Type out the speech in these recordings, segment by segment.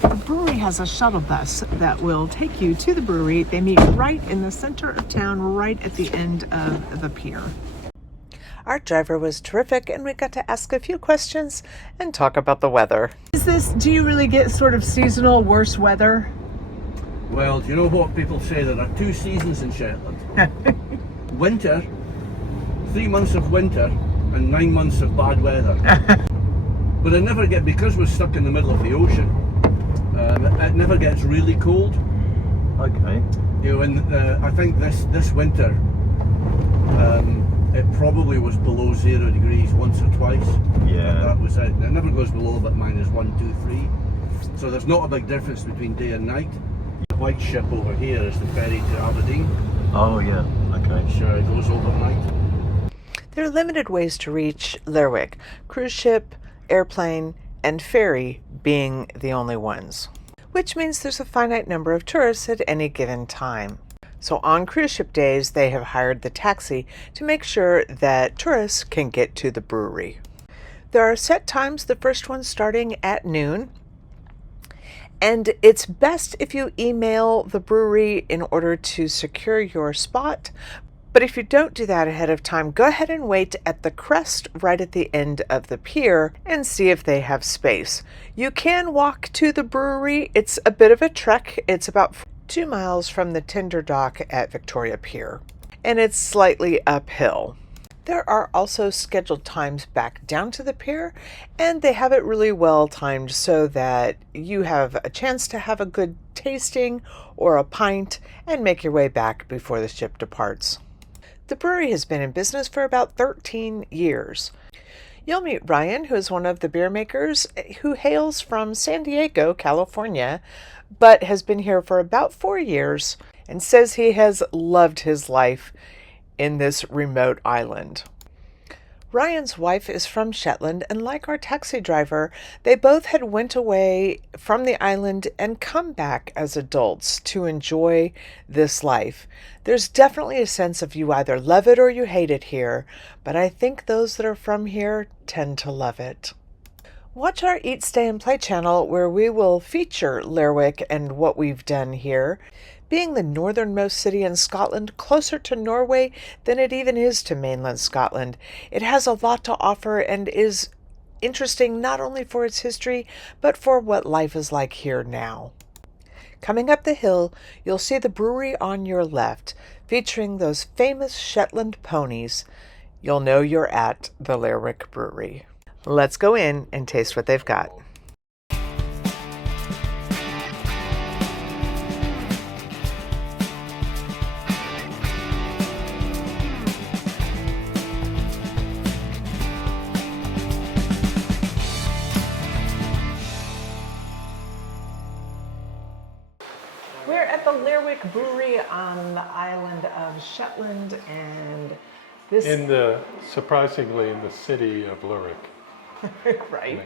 The brewery has a shuttle bus that will take you to the brewery. They meet right in the center of town, right at the end of the pier. Our driver was terrific, and we got to ask a few questions and talk about the weather. Do you really get sort of seasonal worse weather? Well, do you know what people say? There are two seasons in Shetland. Winter, 3 months of winter, and 9 months of bad weather. But because we're stuck in the middle of the ocean, it never gets really cold. Okay. You know, and I think this winter, it probably was below 0 degrees once or twice. Yeah. That was it. It never goes below but -1, -2, 3. So there's not a big difference between day and night. The white ship over here is the ferry to Aberdeen. Oh yeah. Okay. Sure, it goes overnight. There are limited ways to reach Lerwick: cruise ship, airplane, and ferry being the only ones, which means there's a finite number of tourists at any given time. So on cruise ship days, they have hired the taxi to make sure that tourists can get to the brewery. There are set times, the first one starting at noon, and it's best if you email the brewery in order to secure your spot. But if you don't do that ahead of time, go ahead and wait at the crest right at the end of the pier and see if they have space. You can walk to the brewery. It's a bit of a trek. It's about 2 miles from the tender dock at Victoria Pier, and it's slightly uphill. There are also scheduled times back down to the pier, and they have it really well timed so that you have a chance to have a good tasting or a pint and make your way back before the ship departs. The brewery has been in business for about 13 years. You'll meet Ryan, who is one of the beer makers, who hails from San Diego, California, but has been here for about 4 years and says he has loved his life in this remote island. Ryan's wife is from Shetland, and like our taxi driver, they both had went away from the island and come back as adults to enjoy this life. There's definitely a sense of you either love it or you hate it here, but I think those that are from here tend to love it. Watch our Eat, Stay, and Play channel, where we will feature Lerwick and what we've done here. Being the northernmost city in Scotland, closer to Norway than it even is to mainland Scotland, it has a lot to offer and is interesting not only for its history, but for what life is like here now. Coming up the hill, you'll see the brewery on your left, featuring those famous Shetland ponies. You'll know you're at the Lerwick Brewery. Let's go in and taste what they've got. We're at the Lerwick Brewery on the island of Shetland, and this surprisingly in the city of Lerwick. right. I mean,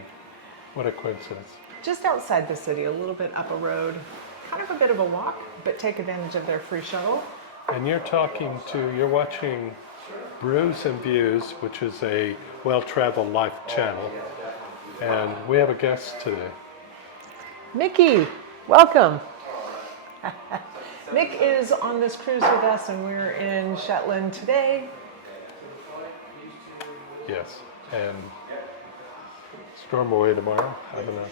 what a coincidence. Just outside the city, a little bit up a road. Kind of a bit of a walk, but take advantage of their free shuttle. And you're watching Brews and Views, which is a well-traveled life channel. And we have a guest today. Mickey, welcome. Mick is on this cruise with us, and we're in Shetland today. Yes, and storm away tomorrow. I don't know.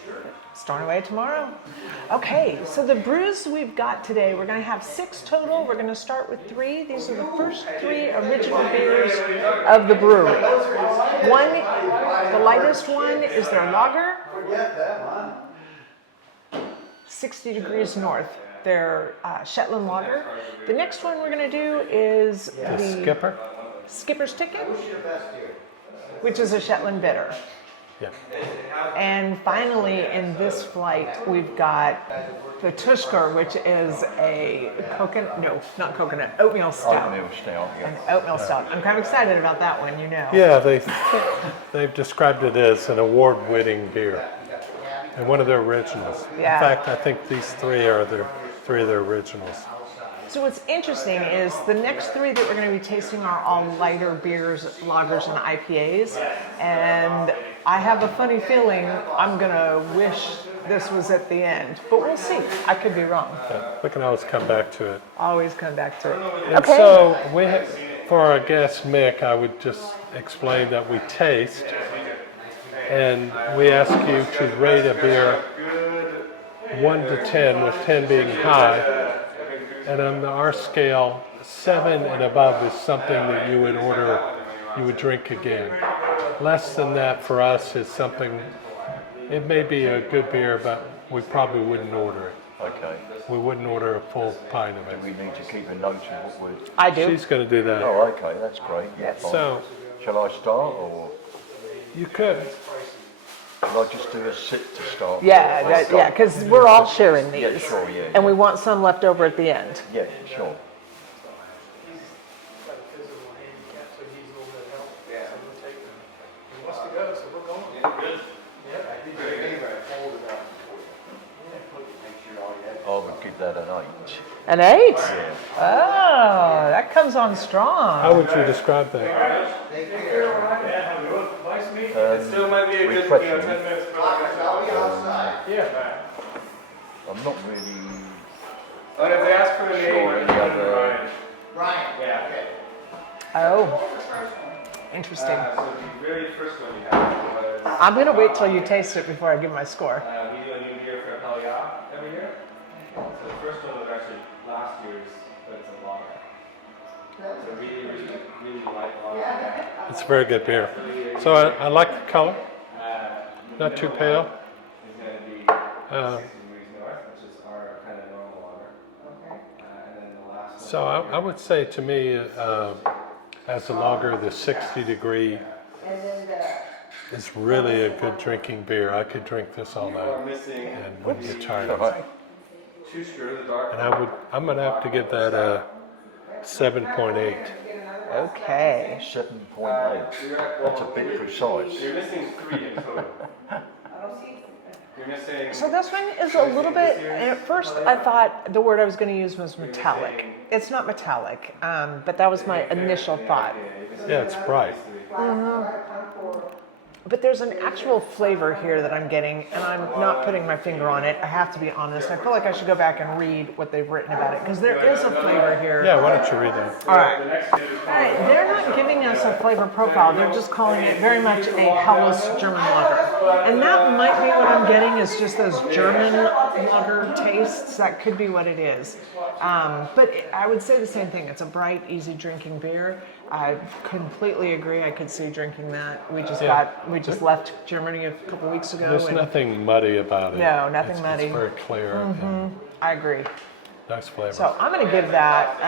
Storm away tomorrow. Okay, so the brews we've got today, we're going to have 6 total. We're going to start with 3. These are the first 3 original beers of the brewery. The lightest one is their lager, 60 degrees north. Their Shetland lager. The next one we're going to do is the Skipper's Ticket, which is a Shetland bitter. Yeah. And finally, in this flight, we've got the Tushkar, which is a oatmeal stout. An oatmeal stout. I'm kind of excited about that one, you know. Yeah, they've described it as an award-winning beer. And one of their originals. Yeah. In fact, I think these 3 are three of their originals. So what's interesting is the next 3 that we're going to be tasting are all lighter beers, lagers, and IPAs. And I have a funny feeling I'm going to wish this was at the end, but we'll see. I could be wrong. We can always come back to it. Always come back to it. And Okay. so for our guest Mick, I would just explain that we taste, and we ask you to rate a beer 1 to 10, with 10 being high. And on our scale, 7 and above is something that you would order, you would drink again. Less than that for us is something, it may be a good beer, but we probably wouldn't order it. Okay. We wouldn't order a full pint of Do it. we need to keep a note of what we're... I do. She's going to do that. Oh, okay, that's great. Yeah, fine. So Shall I start, or you could. shall I just do a sip to start? Yeah, because we're all sharing these. Yeah, sure, yeah. And we want some left over at the end. Yeah, sure. I would give that an 8. An 8? Yeah. Oh, that comes on strong. How would you describe that? Still might be a good, refreshing. 10 minutes. I'm not really But if they ask for the name, sure any other... yeah. Oh, interesting. So the very first one you had was I'm going to wait till you taste it before I give my score. we do a new beer for Pelia every year. So the first one was actually last year's, but it's a lager. So really light lager. It's a very good beer. So I like the color. Not too pale. It's going to be 60 degrees north, which is our kind of normal lager. And then the last one. So I would say to me, as a lager, the 60 degree is really a good drinking beer. I could drink this all We're night missing and wouldn't get tired of it. 2 screws of dark. And I'm going to have to give that a 7.8. Okay. 7.8. That's a bit precise. You're missing 3 in total. You're missing. So this one is a little bit, at first I thought the word I was going to use was metallic. It's not metallic, but that was my initial thought. Yeah, it's bright. But there's an actual flavor here that I'm getting, and I'm not putting my finger on it. I have to be honest. I feel like I should go back and read what they've written about it, because there is a flavor here. Yeah, why don't you read that? All right. All right. They're not giving us a flavor profile. They're just calling it very much a Helles German lager. And that might be what I'm getting, is just those German lager tastes. That could be what it is. I would say the same thing. It's a bright, easy drinking beer. I completely agree. I could see drinking that. We just left Germany a couple weeks ago. There's and nothing muddy about it. No, nothing muddy. It's very clear. And I agree. nice flavor. So I'm going to give that.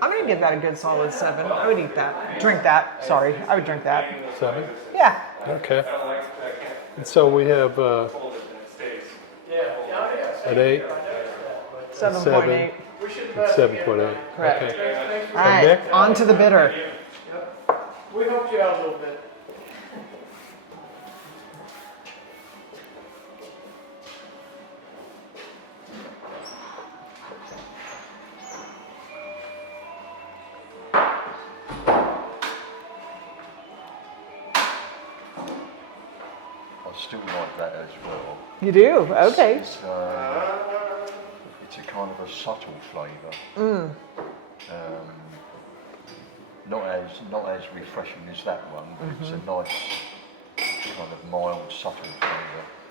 I'm going to give that a good solid 7. I would eat that. Drink that. Sorry, I would drink that. 7? Yeah. Okay. And so we have an 8, 7.8. and 7.8. Correct. Okay. All right. Nick? On to the bitter. We helped you out a little bit. I still like that as well. You do? Okay. It's a kind of a subtle flavour. Not as refreshing as that one. It's a nice kind of mild, subtle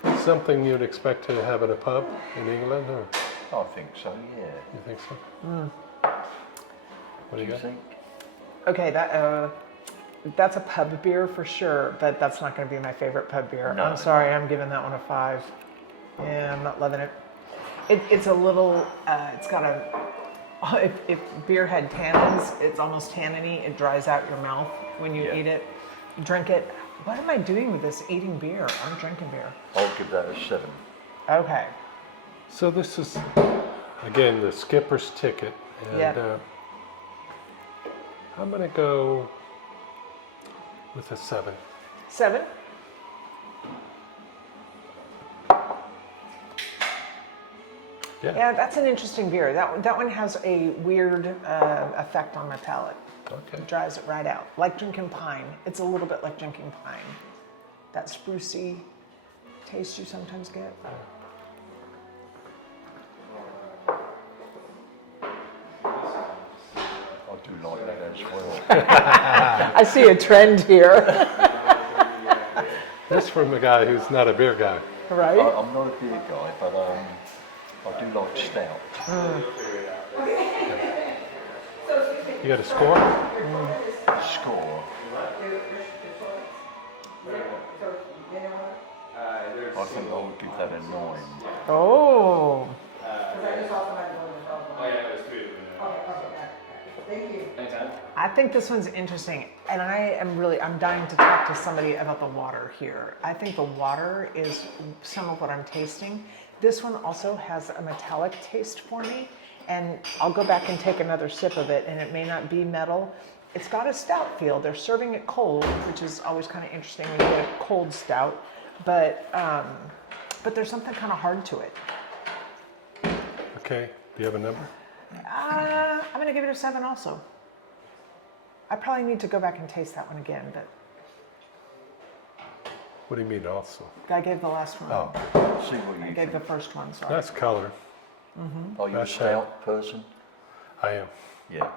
flavour. Something you'd expect to have at a pub in England, or I think so, yeah. you think so? What do you got? think? Okay, that's a pub beer for sure, but that's not going to be my favorite pub beer. No. I'm sorry, I'm giving that one a 5. Yeah, I'm not loving it. It's a little, it's got if beer had tannins, it's almost tanniny. It dries out your mouth when you eat it. Drink it. What am I doing with this eating beer? I'm drinking beer. I'll give that a 7. Okay. So this is, again, the skipper's ticket. And Yep. I'm going to go with a 7. 7? Yeah, that's an interesting beer. That one has a weird effect on my palate. Okay. It dries it right out. Like drinking pine. It's a little bit like drinking pine. That sprucey taste you sometimes get? I do like that as well. I see a trend here, That's from a guy who's not a beer guy. right? I'm not a beer guy, but I do like stout. You got a score? Score. I think I would give that a 9. Oh, I think this one's interesting, and I'm dying to talk to somebody about the water here. I think the water is some of what I'm tasting. This one also has a metallic taste for me, and I'll go back and take another sip of it, and it may not be metal. It's got a stout feel. They're serving it cold, which is always kind of interesting when you get a cold stout, but there's something kind of hard to it. Okay. Do you have a number? I'm gonna give it a 7 also. I probably need to go back and taste that one again, but What do you mean also? I gave the last one. Oh, see what I you gave the think. first one, sorry. That's color. Are you a That's stout person? I am. Yeah.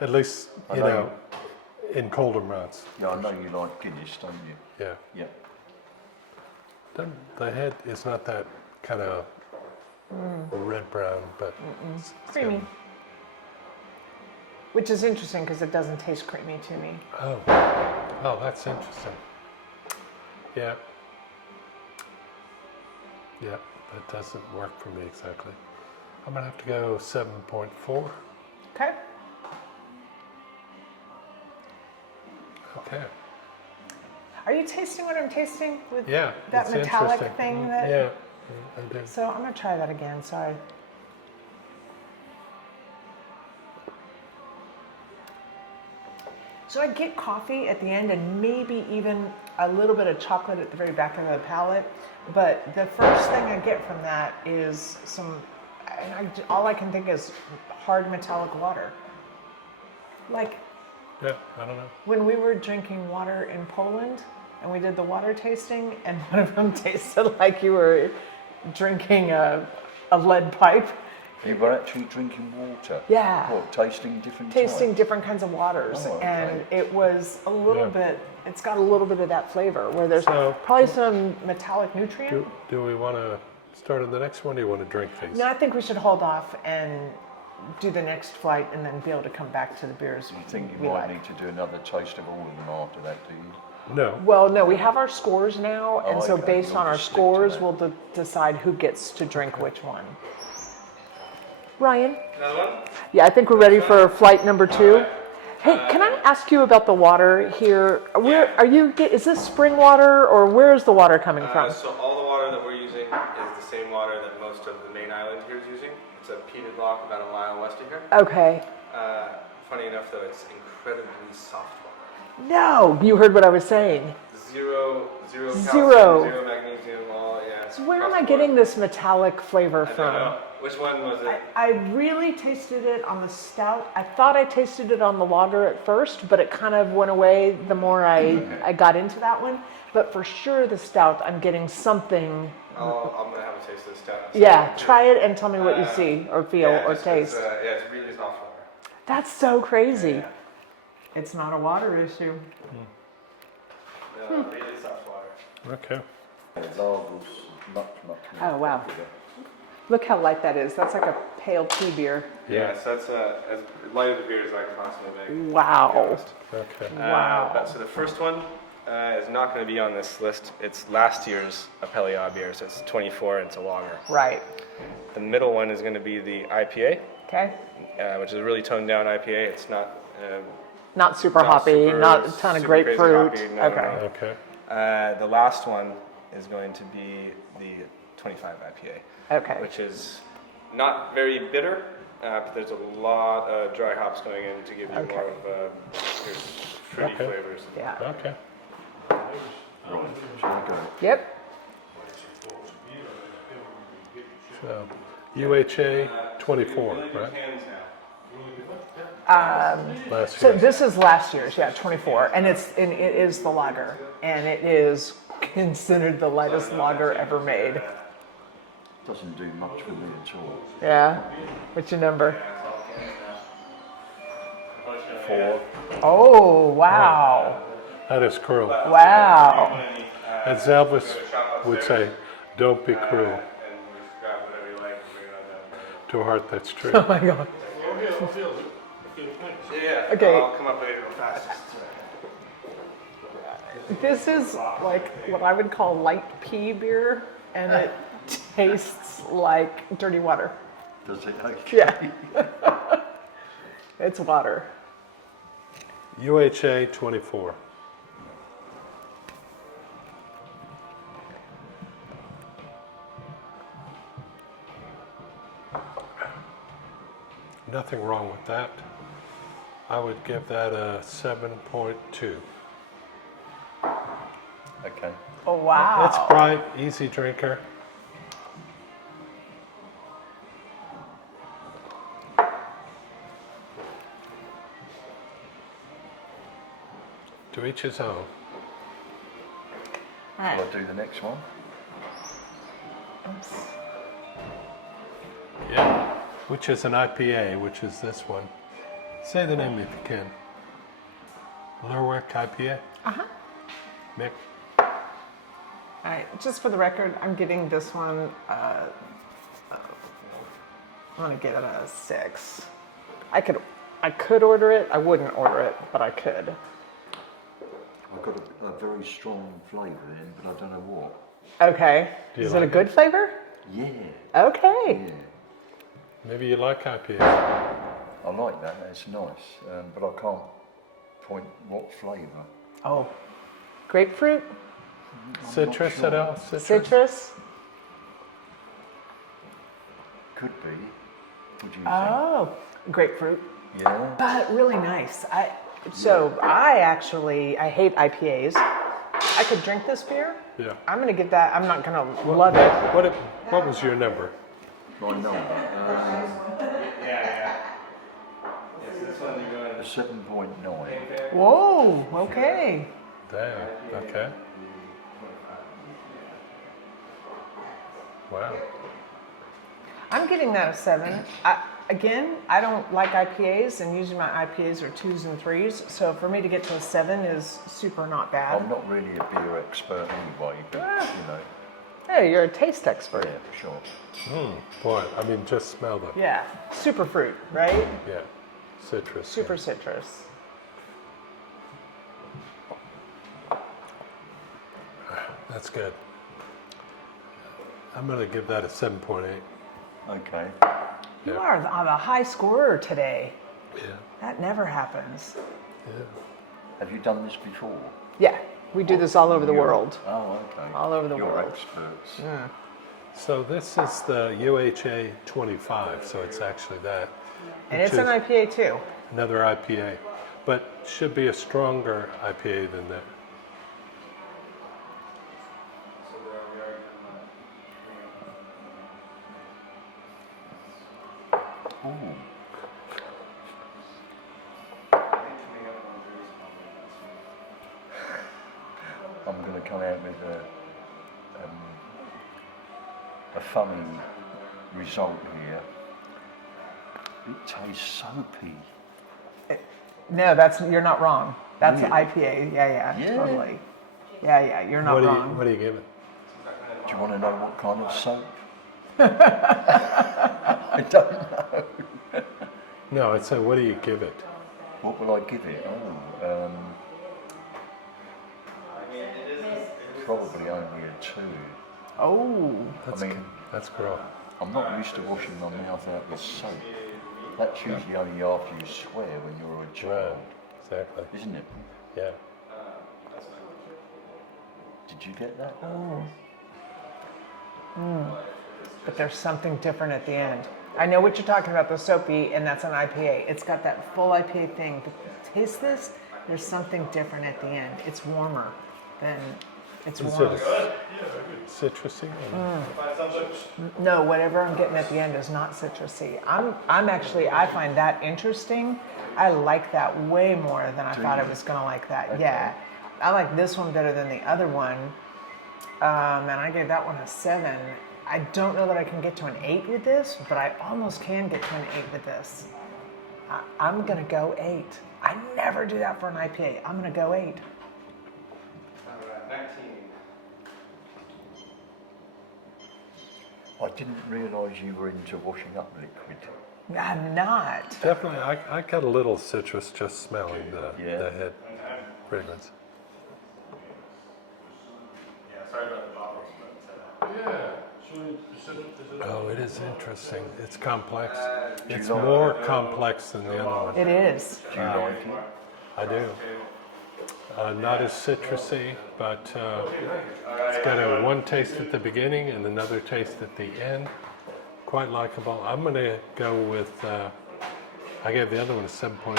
At least, I you know. know, in colder months. Yeah, I know you like Guinness, don't you? Yeah. Yeah. The head is not that kind of red brown, but it's Creamy. good. Which is interesting because it doesn't taste creamy to me. Oh, that's interesting. Yeah. Yeah, that doesn't work for me exactly. I'm gonna have to go 7.4. Okay. Okay. Are you tasting what I'm tasting with Yeah. that it's metallic interesting. thing? That, Yeah, I do. So I'm gonna try that again. Sorry. So I get coffee at the end and maybe even a little bit of chocolate at the very back of the palate. But the first thing I get from that is all I can think is hard metallic water. Like Yeah, I don't know. when we were drinking water in Poland and we did the water tasting and one of them tasted like you were drinking a lead pipe. You were actually drinking water? Yeah. What, tasting different Tasting types? different kinds of waters, Oh, okay. and it was a little Yeah. bit, it's got a little bit of that flavor where there's So- probably some metallic nutrient. Do we want to start on the next one, or do you want to drink these? No, I think we should hold off and do the next flight and then be able to come back to the beers Do you think you we might like. need to do another taste of all of them after that, do you? No. Well, no, we have our scores now, and Oh, so okay. based You'll on our just stick to scores, that. we'll decide who gets to drink which one. Ryan? Another one? Yeah, I think we're ready for flight number 2. Hey, can I ask you about the water here? Where are you? Is this spring water, or where is the water coming from? So all the water that we're using is the same water that most of the main island here is using. It's a peated block about a mile west of here. Okay. Funny enough though, it's incredibly soft water. No, you heard what I was saying. Zero calcium, Zero. zero magnesium, all, yeah. So where am across I the getting board. this metallic flavor I don't from? know. Which one was it? I really tasted it on the stout. I thought I tasted it on the lager at first, but it kind of went away the more I got into that one. But for sure, the stout, I'm getting something. I'm gonna have a taste of this stout. Yeah, try it and tell me what you see or feel Yeah, or it's, taste. it's really soft water. That's so crazy. Yeah. It's not a water issue. No, really soft water. Okay. Lager's much more Oh, wow. popular. Look how light that is. That's like a pale tea beer. Yeah, so that's as light of the beer as I can possibly make. to be Wow. honest. Okay. Wow. So the first one is not going to be on this list. It's last year's Apellia beer, so it's 24 and it's a lager. Right. The middle one is going to be the IPA, Okay. which is a really toned down IPA. It's not Not super not hoppy, super- not a ton of super crazy grapefruit. hoppy, no, Okay. no. Okay. The last one is going to be the 25 IPA, Okay. which is not very bitter, but there's a lot of dry hops going in to give you Okay. more of your fruity Okay. flavors. Yeah. Okay. Right, shall we go? Yep. So, UHA 24, right? Last So year. this is last year's, yeah, 24, and it is the lager, and it is considered the lightest lager ever made. Doesn't do much for me at all. Yeah. What's your number? 4. Oh, wow. That is cruel. Wow. As Elvis would say, don't be cruel. To a heart that's true. Oh my God. Yeah. Okay. I'll come up later real fast. This is like what I would call light pea beer, and it tastes like dirty water. Does it? Okay. Yeah. It's water. UHA 24. Nothing wrong with that. I would give that a 7.2. Okay. Oh, wow. It's bright, easy drinker. To each his own. All right. Shall I do the next one? Oops. Yeah. Which is an IPA, which is this one. Say the name if you can. Lerwick IPA. Uh-huh. Mick. All right, just for the record, I'm giving this one, I'm gonna give it a 6. I could order it. I wouldn't order it, but I could. I've got a very strong flavour in, but I don't know what. Okay. Do you Is it a like good flavor? Yeah. Okay. Yeah. Maybe you like IPA. I like that. It's nice, but I can't point what flavour. Oh, grapefruit, Citrus at all? citrus. Could be. What do you Oh, grapefruit, think? Yeah. but really nice. I hate IPAs. I could drink this beer. Yeah. I'm gonna give that. I'm not gonna love it. What was your number? My number. Yeah. Yes, this one you're going A 7.9. Whoa. Okay. Damn. Okay. Wow. I'm giving that a 7. I don't like IPAs, and usually my IPAs are 2s and 3s. So for me to get to a 7 is super not bad. I'm not really a beer expert anyway, but you know, Hey, you're a taste expert. yeah, for sure. Boy, I mean, just smell them. Yeah. Super fruit, right? Yeah. Citrus. Super citrus. That's good. I'm going to give that a 7.8. Okay. You Yeah. are the high scorer today. Yeah. That never happens. Yeah. Have you done this before? Yeah, we do this all over the You're- world. Oh, okay. All over the You're world. experts. So this is the UHA 25, so it's actually that. And which it's an is IPA too. another IPA, but should be a stronger IPA than that. Ooh. I'm going to come out with a funny result here. It tastes soapy. No, you're not wrong. That's an Really? IPA. Yeah, Yeah. totally. Yeah, you're not wrong. What do you give it? Do you want to know what kind of soap? I don't know. No, it's a what do you give it? What will I give it? Oh, probably only a 2. Oh, That's I mean, that's gross. I'm not used to washing my mouth out with soap. That's usually only after you swear when you're a Right. child, Exactly. isn't it? Yeah. Did you get that? but there's something different at the end. I know what you're talking about, the soapy, and that's an IPA. It's got that full IPA thing. But taste this, there's something different at the end. It's warmer than it's Is warm. it citrusy? No, whatever I'm getting at the end is not citrusy. I'm actually, I find that interesting. I like that way more than I thought I was gonna like that. Okay. Yeah. I like this one better than the other one. And I gave that one a 7. I don't know that I can get to an 8 with this, but I almost can get to an 8 with this. I'm gonna go 8. I never do that for an IPA. I'm gonna go 8. All right, 19. I didn't realise you were into washing up liquid. I'm not. Definitely, I got a little citrus just smelling the head fragrance. Yeah, sorry about the bottles, but Oh, it is interesting. It's complex. It's more complex than the other one. It is. Do you like it? I do. Not as citrusy, but it's got a one taste at the beginning and another taste at the end. Quite likable. I'm going to go with, I gave the other one a 7.8.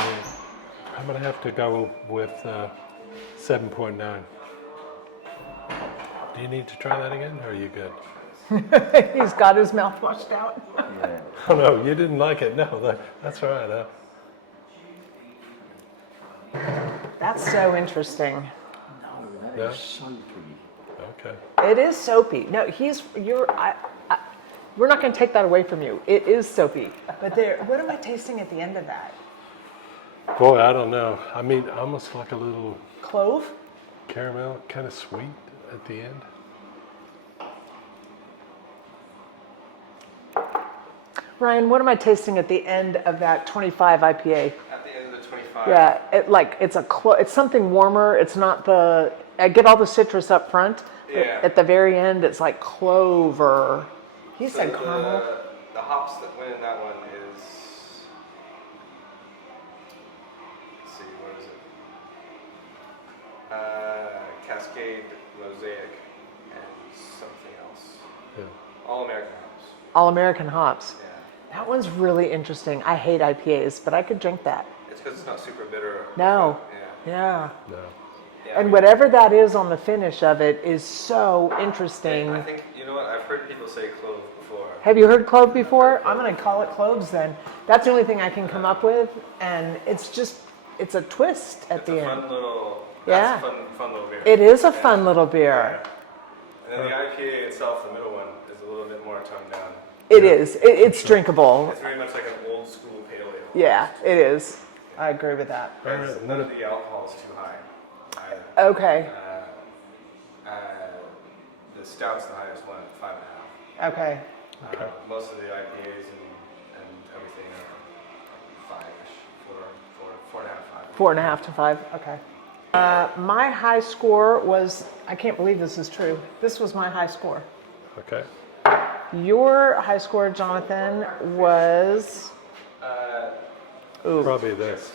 I'm going to have to go with 7.9. Do you need to try that again, or are you good? He's got his mouth washed out. Yeah. Oh no, you didn't like it. No, that's all right. That's so interesting. No, that No? is soapy. Okay. It is soapy. No, we're not going to take that away from you. It is soapy. But what am I tasting at the end of that? Boy, I don't know. I mean, almost like a little Clove? caramel, kind of sweet at the end. Ryan, what am I tasting at the end of that 25 IPA? at the end of the 25. Yeah, it's something warmer. It's not I get all the citrus up front. But Yeah. at the very end, it's like clover. He So said caramel. the hops that went in that one is, let's see, what is it? Cascade, Mosaic, and something else. Yeah. All American hops. All American hops. Yeah. That one's really interesting. I hate IPAs, but I could drink that. It's because it's not super bitter. No. Yeah. Yeah. No. Yeah, And whatever that is on the finish of it is so interesting. I think, you know what, I've heard people say clove before. Have you heard clove before? I'm going to call it cloves then. That's the only thing I can come up with. And it's a twist at It's the a end. fun little, Yeah. that's a fun little beer. It is a fun little beer. And then the IPA itself, the middle one, is a little bit more toned down. It is. It's drinkable. It's very much like an old school pale ale. Yeah, it is. I agree with that. And none of the alcohol is too high. Okay. The stout's the highest one at 5.5. Okay. Most of the IPAs and everything are 5-ish, 4.5, 5. 4.5 to 5. Okay. My high score was, I can't believe this is true. This was my high score. Okay. Your high score, Jonathan, was. Probably this.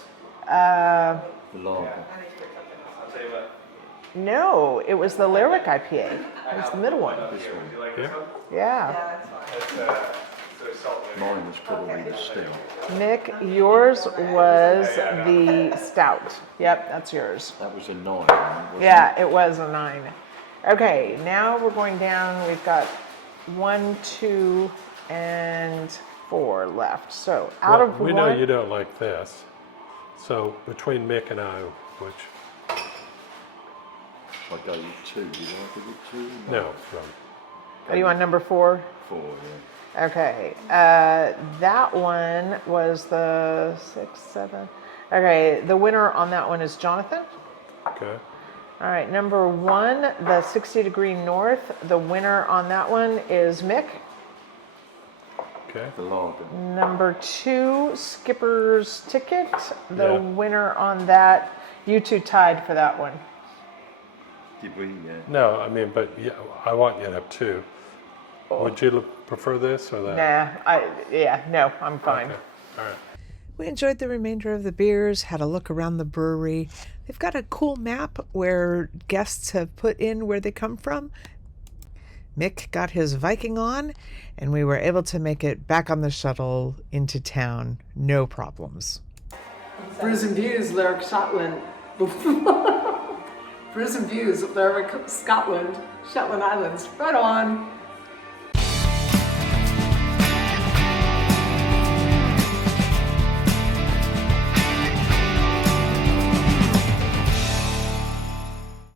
The lager. I'll tell you what. No, it was the Lerwick IPA. It was the middle one. Would you like this one? Yeah. It's so it's salt and vinegar. Mine was probably the stout. Mick, yours was the stout. Yep, that's yours. That was a 9, wasn't Yeah, it was a 9. Okay, now we're going down. We've got 1, 2, and 4 left. So out Well, of we one. know you don't like this. So between Mick and I, which I go with 2. Did I give it 2? no. Are you on number 4? 4, yeah. Okay, that one was the 6, 7. Okay, the winner on that one is Jonathan. Okay. All right, number 1, the 60 Degree North. The winner on that one is Mick. Okay. The lager. Number 2, Skipper's Ticket. The Yeah. winner on that, you two tied for that one. Did we? Yeah. No, I mean, but yeah, I want you to have 2. Would you prefer this or that? No, I'm fine. Okay. All right. We enjoyed the remainder of the beers, had a look around the brewery. They've got a cool map where guests have put in where they come from. Mick got his Viking on, and we were able to make it back on the shuttle into town, no problems. Brews and Views, Lerwick, Scotland. Brews and Views, Lerwick, Scotland, Shetland Islands. Right on.